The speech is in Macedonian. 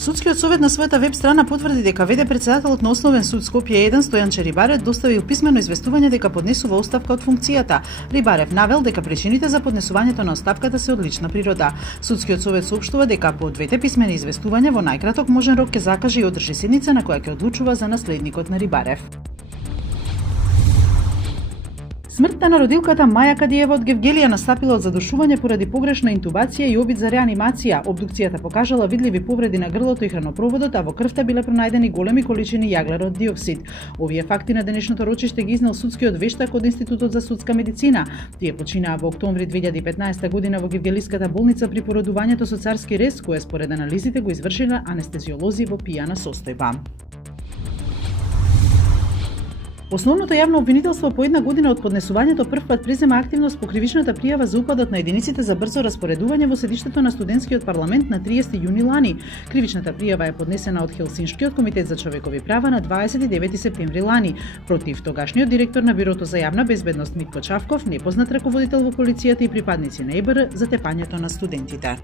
Судскиот совет на својата веб страна потврди дека ВД председателот на Основен суд Скопје 1 Стојанче Рибарев доставил писмено известување дека поднесува оставка од функцијата. Рибарев навел дека причините за поднесувањето на оставката се од лична природа. Судскиот совет соопштува дека по двете писмени известувања во најкраток можен рок ќе закаже и одржи седница на која ќе одлучува за наследникот на Рибарев. Смртта на родилката Маја Кадиева од Гевгелија настапила од задушување поради погрешна интубација и обид за реанимација. Обдукцијата покажала видливи повреди на грлото и хранопроводот, а во крвта биле пронајдени големи количини јаглерод диоксид. Овие факти на денешното рочиште ги изнел судскиот вештак од Институтот за судска медицина. Тие починаа во октомври 2015 година во Гевгелиската болница при породувањето со царски рез, кое според анализите го извршиле анестезиолози во пијана состојба. Основното јавно обвинителство по една година од поднесувањето првпат презема активност по кривичната пријава за упадот на единиците за брзо распоредување во седиштето на студентскиот парламент на 30 јуни лани. Кривичната пријава е поднесена од Хелсиншкиот комитет за човекови права на 29 септември лани против тогашниот директор на Бирото за јавна безбедност Митко Чавков, непознат раководител во полицијата и припадници на ЕБР за тепањето на студентите.